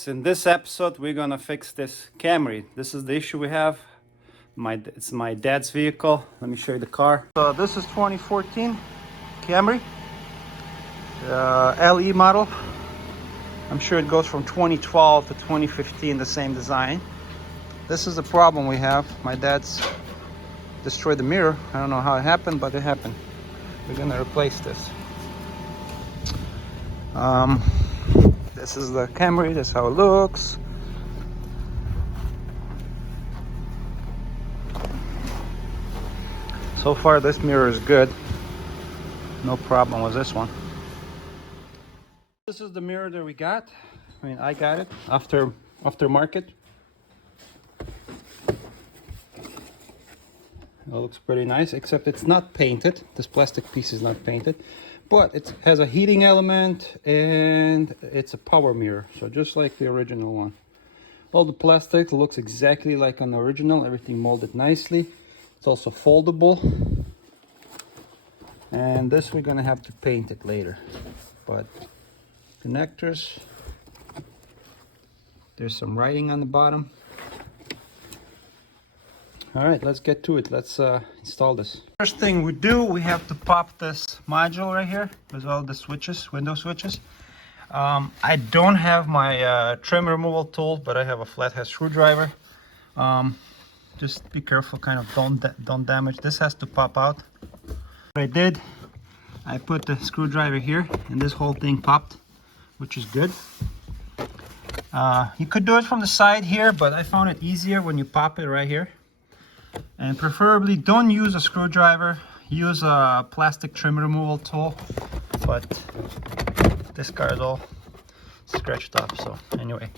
guys, in this episode we're gonna fix this Camry. This is the issue we have. It's my dad's vehicle. Let me show you the car. So this is 2014 Camry, LE model. I'm sure it goes from 2012 to 2015, the same design. This is the problem we have. My dad's destroyed the mirror. I don't know how it happened, but it happened. We're gonna replace this. This is the Camry. That's how it looks. So far this mirror is good. No problem with this one. This is the mirror that we got. I mean, I got it aftermarket. It looks pretty nice, except it's not painted. This plastic piece is not painted, but it has a heating element and it's a power mirror, so just like the original one. All the plastic looks exactly like an original, everything molded nicely. It's also foldable, and this we're gonna have to paint it later. But connectors, there's some writing on the bottom. All right, let's get to it. Let's install this. First thing we do, we have to pop this module right here with all the switches, window switches. I don't have my trim removal tool, but I have a flathead screwdriver. Just be careful, kind of don't damage. This has to pop out. What I did, I put the screwdriver here, and this whole thing popped, which is good. You could do it from the side here, but I found it easier when you pop it right here. And preferably don't use a screwdriver, use a plastic trim removal tool. But this car is all scratched up, so anyway.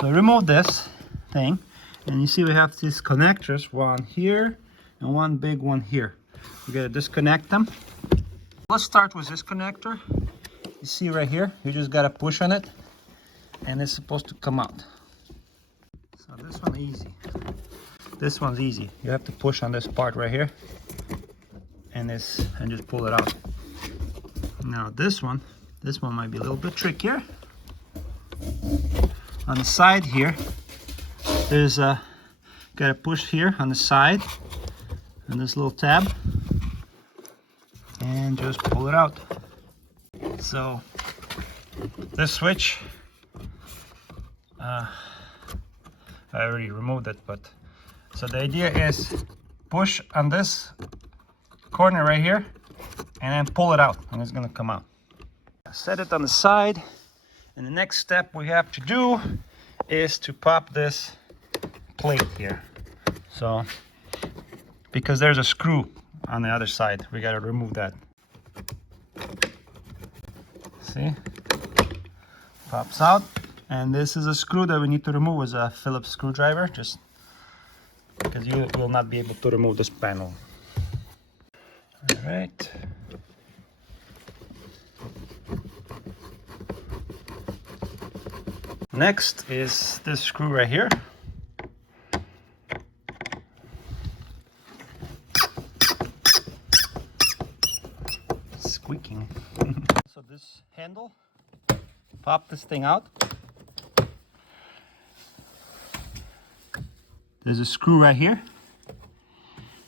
So remove this thing, and you see we have these connectors, one here and one big one here. We gotta disconnect them. Let's start with this connector. You see right here, you just gotta push on it and it's supposed to come out. So this one easy. This one's easy. You have to push on this part right here and just pull it out. Now this one might be a little bit trickier. On the side here, there's gotta push here on the side and this little tab and just pull it out. So this switch, I already removed it, but so the idea is push on this corner right here and then pull it out, and it's gonna come out. Set it on the side, and the next step we have to do is to pop this plate here. So because there's a screw on the other side, we got to remove that. See, pops out, and this is a screw that we need to remove with a Phillips screwdriver, just because you will not be able to remove this panel. All right. Next is this screw right here. Squeaking. So this handle, pop this thing out. There's a screw right here.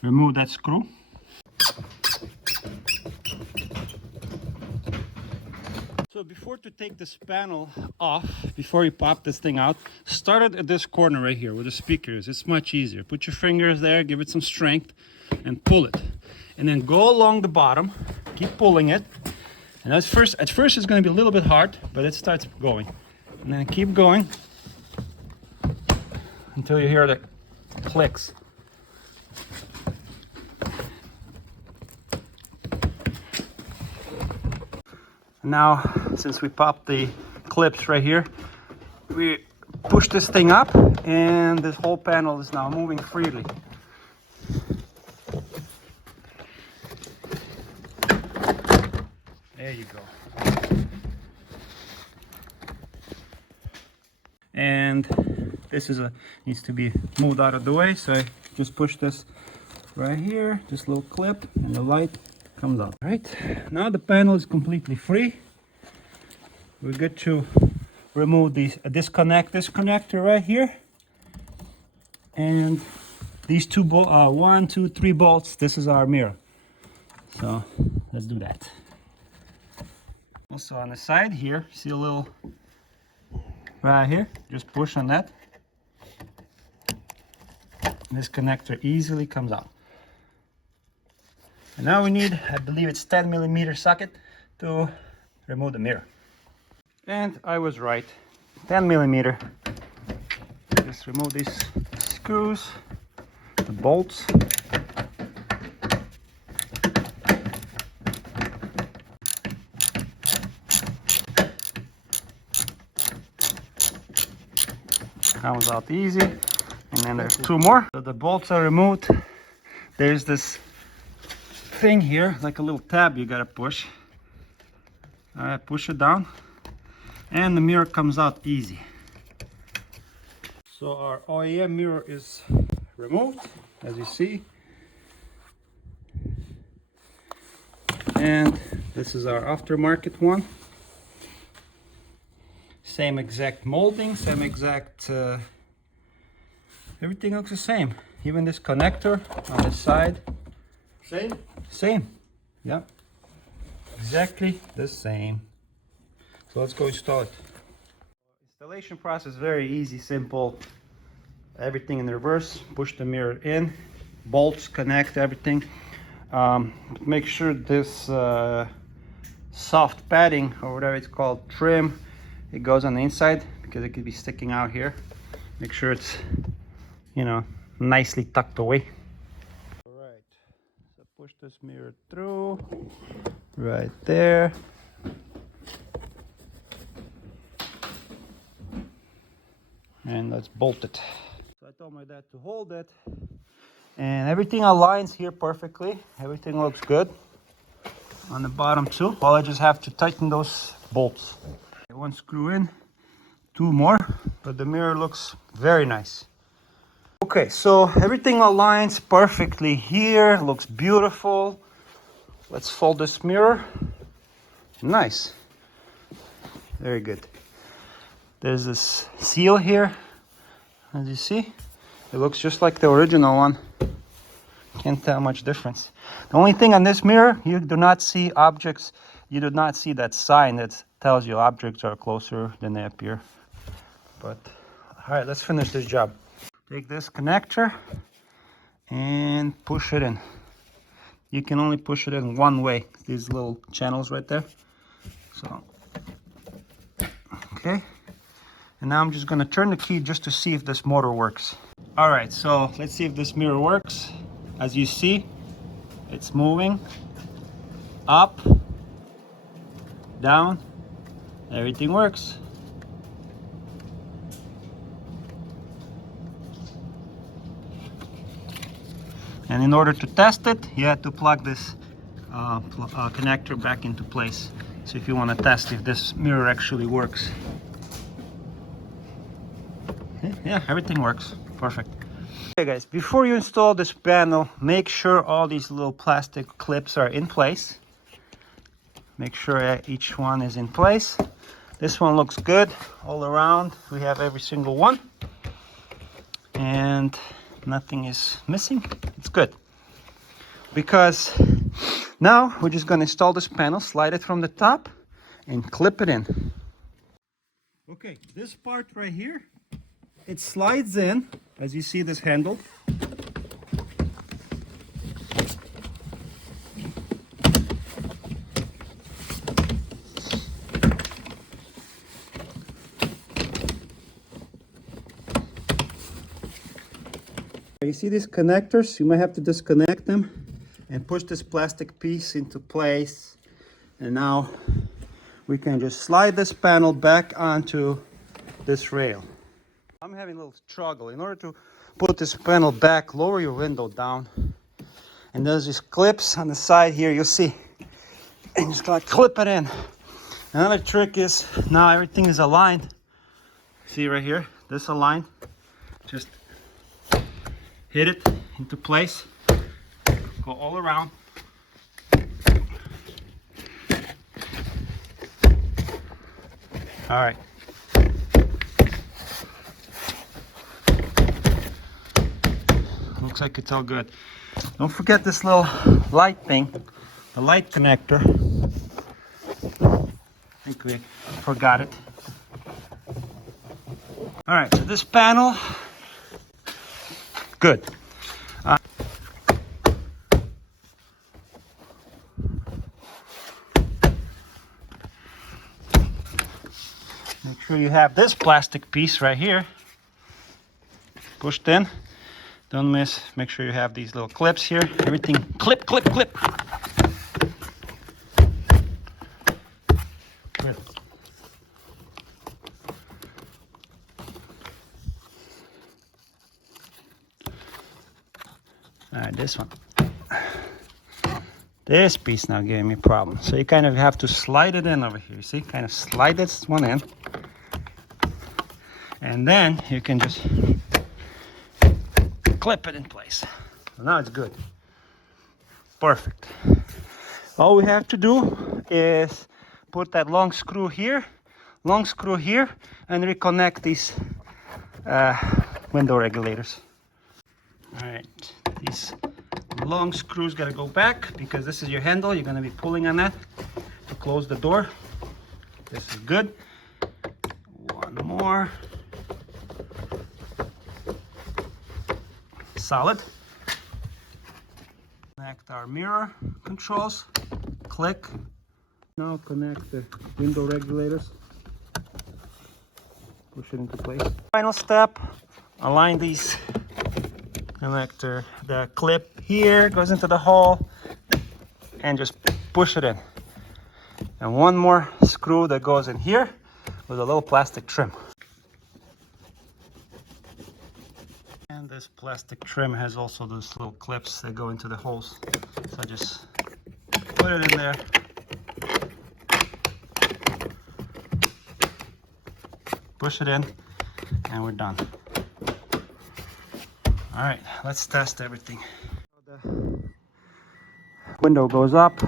Remove that screw. So before to take this panel off, before you pop this thing out, start it at this corner right here where the speaker is. It's much easier. Put your fingers there, give it some strength, and pull it. And then go along the bottom, keep pulling it. And at first it's going to be a little bit hard, but it starts going. And then keep going until you hear the clicks. Now, since we popped the clips right here, we push this thing up and this whole panel is now moving freely. There you go. And this needs to be moved out of the way, so I just push this right here, this little clip, and the light comes out. All right, now the panel is completely free. We're good to remove these this connector right here, and these two 1, 2, 3 bolts. This is our mirror. So let's do that. Also on the side here, see a little right here, just push on that. This connector easily comes out. And now we need, I believe it's 10mm socket to remove the mirror. And I was right, 10mm. Just remove these screws, the bolts. Comes out easy. And then there's 2 more. So the bolts are removed. There's this thing here, like a little tab you gotta push. Alright, push it down. And the mirror comes out easy. So our OEM mirror is removed, as you see. And this is our aftermarket one. Same exact molding, same exact everything looks the same. Even this connector on the side. Same. Yeah. Exactly the same. So let's go install it. Installation process very easy, simple. Everything in reverse. Push the mirror in. Bolts connect everything. Make sure this soft padding or whatever it's called, trim, it goes on the inside because it could be sticking out here. Make sure it's, you know, nicely tucked away. All right, so push this mirror through right there. And let's bolt it. So I told my dad to hold it, and everything aligns here perfectly. Everything looks good on the bottom too. All I just have to tighten those bolts. 1 screw in, 2 more, but the mirror looks very nice. Okay, so everything aligns perfectly here, looks beautiful. Let's fold this mirror. Nice, very good. There's this seal here, as you see. It looks just like the original one. Can't tell much difference. The only thing on this mirror, you do not see objects. You do not see that sign that tells you objects are closer than they appear. But, all right, let's finish this job. Take this connector and push it in. You can only push it in one way. These little channels right there. So, okay. And now I'm just gonna turn the key just to see if this motor works. All right, so let's see if this mirror works. As you see, it's moving up, down, everything works. And in order to test it, you have to plug this connector back into place. So if you want to test if this mirror actually works. Yeah, everything works. Perfect. Okay guys, before you install this panel, make sure all these little plastic clips are in place. Make sure each one is in place. This one looks good all around. We have every single one. And nothing is missing. It's good. Because now we're just going to install this panel, slide it from the top, and clip it in. Okay, this part right here, it slides in, as you see this handle. You see these connectors? You might have to disconnect them and push this plastic piece into place. And now we can just slide this panel back onto this rail. I'm having a little struggle. In order to put this panel back, lower your window down. And there's these clips on the side here, you'll see. And just gotta clip it in. Another trick is, now everything is aligned. See right here, this aligned. Just hit it into place, go all around. All right, looks like it's all good. Don't forget this little light thing, the light connector. I think we forgot it. All right, so this panel, good. Make sure you have this plastic piece right here pushed in. Don't miss. Make sure you have these little clips here. Everything clip, clip, clip. Good. All right, this one. This piece now gave me a problem. So you kind of have to slide it in over here. You see, kind of slide this one in. And then you can just clip it in place. So now it's good. Perfect. All we have to do is put that long screw here, and reconnect these window regulators. All right, these long screws gotta go back because this is your handle. You're gonna be pulling on that to close the door. This is good. One more. Solid. Connect our mirror controls. Click. Now connect the window regulators. Push it into place. Final step, align these connector. The clip here goes into the hole and just push it in. And one more screw that goes in here with a little plastic trim. And this plastic trim has also those little clips that go into the holes. So I just put it in there. Push it in, and we're done. All right, let's test everything. The window goes up.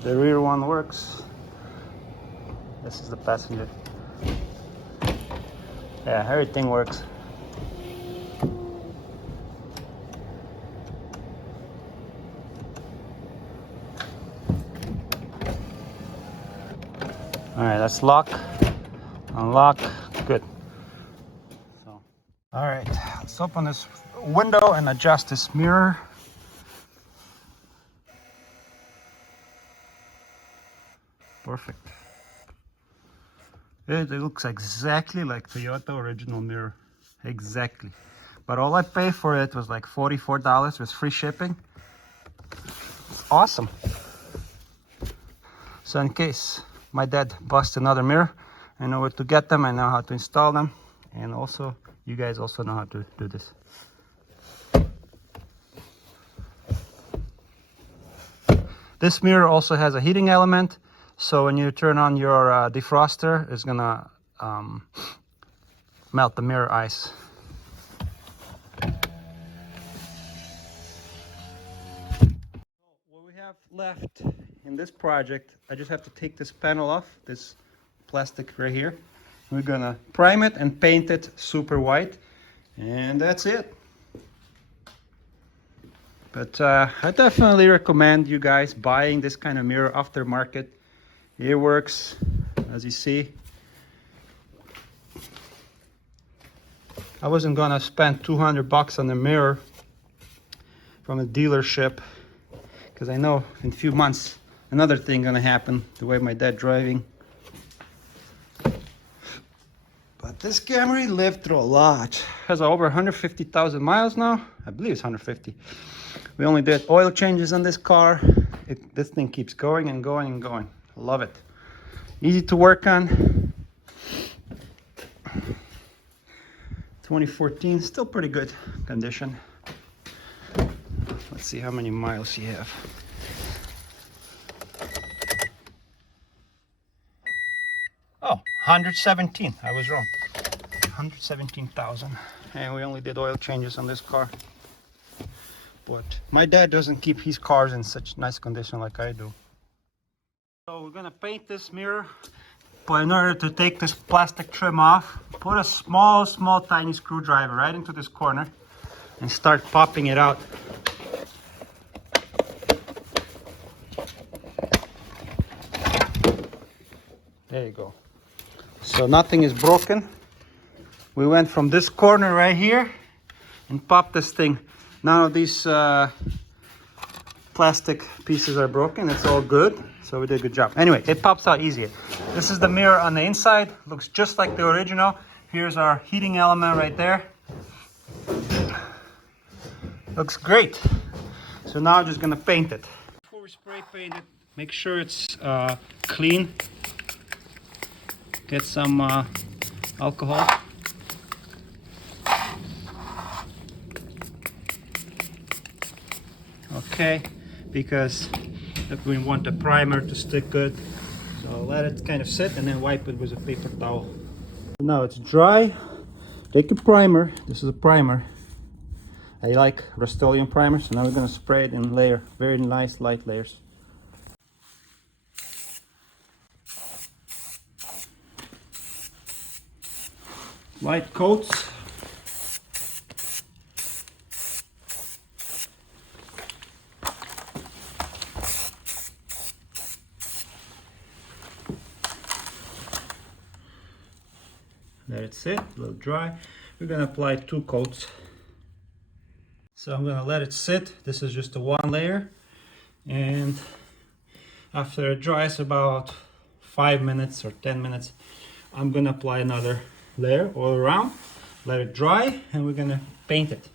The rear one works. This is the passenger. Yeah, everything works. All right, let's lock, unlock, good. So, all right, let's open this window and adjust this mirror. Perfect. It looks exactly like Toyota original mirror, exactly. But all I paid for it was like $44 with free shipping. It's awesome. So in case my dad busts another mirror, I know where to get them, I know how to install them, and also you guys also know how to do this. This mirror also has a heating element, so when you turn on your defroster, it's gonna melt the mirror ice. What we have left in this project, I just have to take this panel off, this plastic right here. We're gonna prime it and paint it super white, and that's it. But I definitely recommend you guys buying this kind of mirror aftermarket. It works, as you see. I wasn't gonna spend $200 on the mirror from a dealership because I know in a few months another thing gonna happen, the way my dad driving. But this Camry lived through a lot. Has over 150,000 miles now. I believe it's 150. We only did oil changes on this car. This thing keeps going and going and going. Love it. Easy to work on. 2014, still pretty good condition. Let's see how many miles you have. Oh, 117. I was wrong. 117,000. And we only did oil changes on this car. But my dad doesn't keep his cars in such nice condition like I do. So we're gonna paint this mirror But in order to take this plastic trim off, put a small tiny screwdriver right into this corner and start popping it out. There you go. So nothing is broken. We went from this corner right here and popped this thing. None of these plastic pieces are broken. It's all good. So we did a good job. Anyway, it pops out easier. This is the mirror on the inside. Looks just like the original. Here's our heating element right there. Looks great. So now I'm just gonna paint it. Before we spray paint it, make sure it's clean. Get some alcohol. Okay, because if we want the primer to stick good. So let it kind of sit and then wipe it with a paper towel. Now it's dry. Take a primer. This is a primer. I like Rust-Oleum primer, so now we're gonna spray it in layer, very nice light layers. Light coats. Let it sit, a little dry. We're gonna apply 2 coats. So I'm gonna let it sit. This is just a 1 layer. And after it dries about 5 minutes or 10 minutes, I'm gonna apply another layer all around. Let it dry and we're gonna paint it.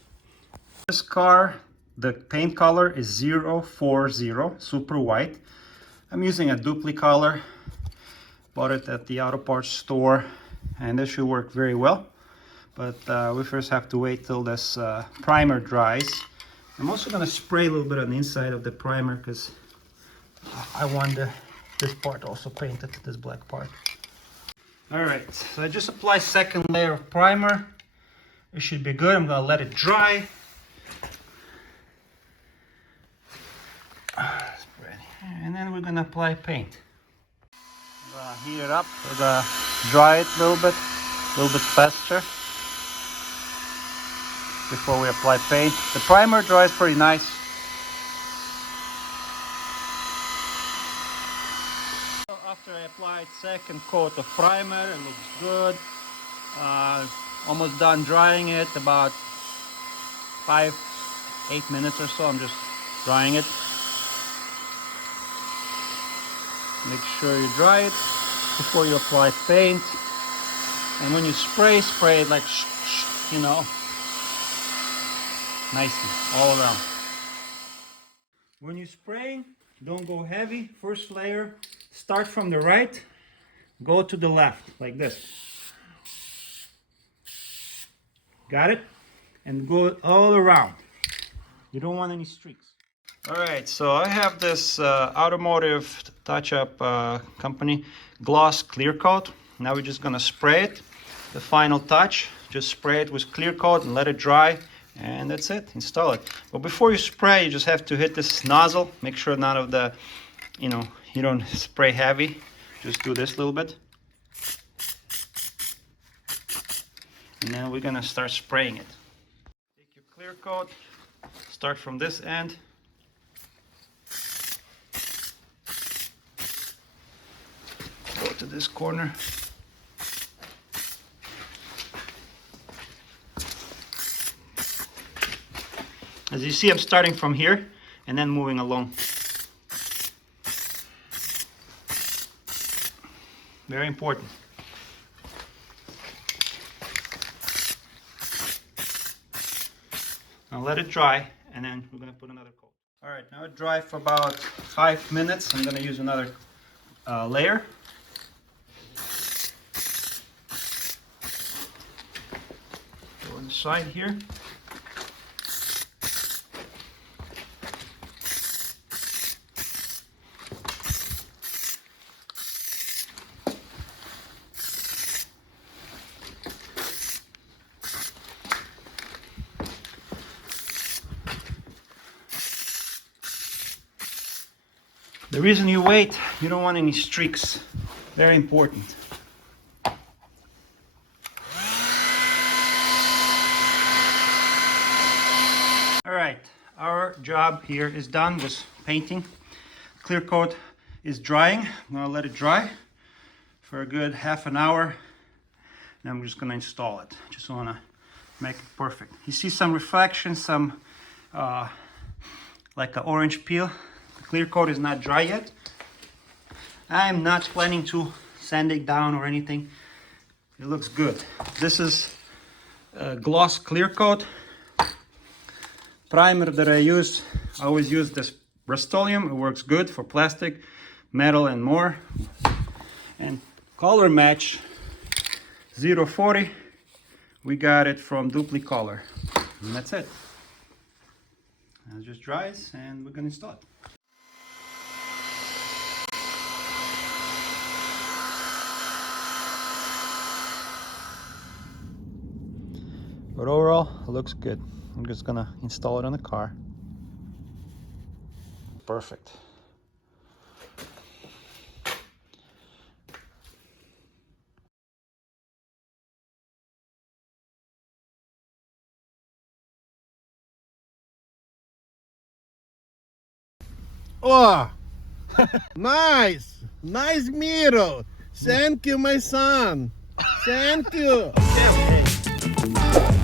This car, the paint color is 040, super white. I'm using a duplicate color. Bought it at the auto parts store. And this should work very well, but we first have to wait till this primer dries. I'm also going to spray a little bit on the inside of the primer because I want this part also painted, this black part. Alright, so I just applied second layer of primer. It should be good. I'm going to let it dry. And then we're going to apply paint. Heat it up, we're gonna dry it a little bit faster before we apply paint. The primer dries pretty nice. So after I applied second coat of primer, it looks good. Almost done drying it, about 5-8 minutes or so. I'm just drying it. Make sure you dry it before you apply paint. And when you spray it like, you know, nicely all around. When you're spraying, don't go heavy. First layer, start from the right, go to the left, like this. Got it? And go all around. You don't want any streaks. Alright, so I have this automotive touch-up company gloss clear coat. Now we're just gonna spray it. The final touch, just spray it with clear coat and let it dry, and that's it. Install it. But before you spray, you just have to hit this nozzle. Make sure none of the, you know, you don't spray heavy. Just do this a little bit. And then we're gonna start spraying it. Take your clear coat, start from this end. Go to this corner. As you see, I'm starting from here and then moving along. Very important. Now let it dry and then we're gonna put another coat. All right, now it dry for about 5 minutes. I'm gonna use another layer. Go inside here. The reason you wait, you don't want any streaks. Very important. right, our job here is done with painting. Clear coat is drying. I'm gonna let it dry for a good half an hour. And I'm just gonna install it. Just wanna make it perfect. You see some reflection, some like an orange peel. The clear coat is not dry yet. I am not planning to sand it down or anything. It looks good. This is a gloss clear coat. Primer that I use, I always use this Rust-Oleum. It works good for plastic, metal, and more. And color match 040. We got it from Duplicolor. And that's it. It just dries and we're gonna install it. But overall, it looks good. I'm just gonna install it on the car. Perfect. Oh, nice mirror. Thank you, my son. Thank you. Okay.